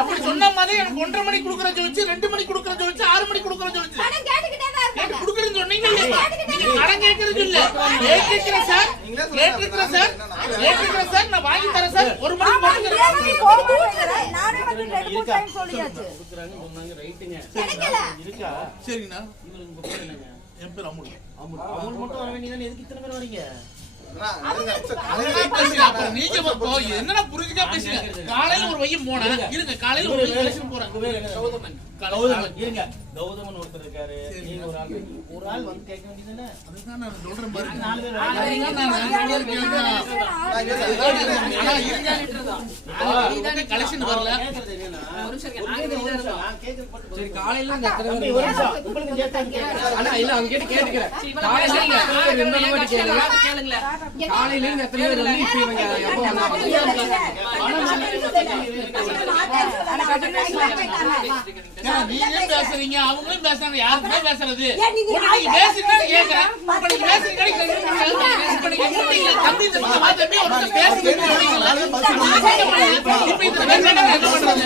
அப்படி சொன்ன மாதிரி எனக்கு 1:30 மணிக்கு கொடுக்குற சொல்லிச்சு, 2 மணிக்கு கொடுக்குற சொல்லிச்சு, 6 மணிக்கு கொடுக்குற சொல்லிச்சு. கேட்டு கொடுக்குறேன்னு சொன்னீங்க இல்லையா? நீங்க கடன் கேட்கறது இல்ல. கேட்டுக்கிறேன் சார், கேட்டுக்கிறேன் சார், கேட்டுக்கிறேன் சார், நான் வாங்கி தரேன் சார். 1 மணிக்கு போட்டுக்கிறேன். நானே வந்து 2 டைம் சொல்லியாச்சு. கொடுக்குறாங்க சொன்னாங்க ரைட்டுங்க. இருக்கா? சரிங்கண்ணா. இவருக்கு பேர் என்னங்க? என் பேர் அமுல். அமுல் மட்டும் வர வேண்டியதானே, எதுக்கு இத்தனை பேர் வரீங்க? என்னன்னா புரிஞ்சுக்கா பேசுங்க. காலையில ஒரு வையம் போனேன் இருங்க, காலையில ஒரு வையம் போறேன். இருங்க, கௌதமன் ஒருத்தர் இருக்காரு, நீங்க ஒரு ஆள் வந்து கேட்க வேண்டியதானே? அதுதான் நான் சொல்றேன் பாருங்க. 4 பேர் கலெக்ஷன் வரல. சரி காலையில இந்த எத்தனை பேர் உங்களுக்கு அண்ணா இல்ல அவங்க கிட்ட கேட்டுக்கிறேன். காலையில இந்த எத்தனை பேர் இருந்தாலும் மட்டும் கேளுங்க. காலையில இருந்து எத்தனை பேர் வந்து இப்ப இவங்க எப்போ வந்தாங்க? நீங்க பேசுறீங்க, அவங்களும் பேசுறாங்க, யாருக்குமே பேசுறது. நீங்க பேசுறீங்க கேக்குறேன். இப்ப நீங்க பேசுறீங்க தம்பி தம்பி ஒரு பேசுறீங்க. இப்ப இந்த என்ன பண்றது?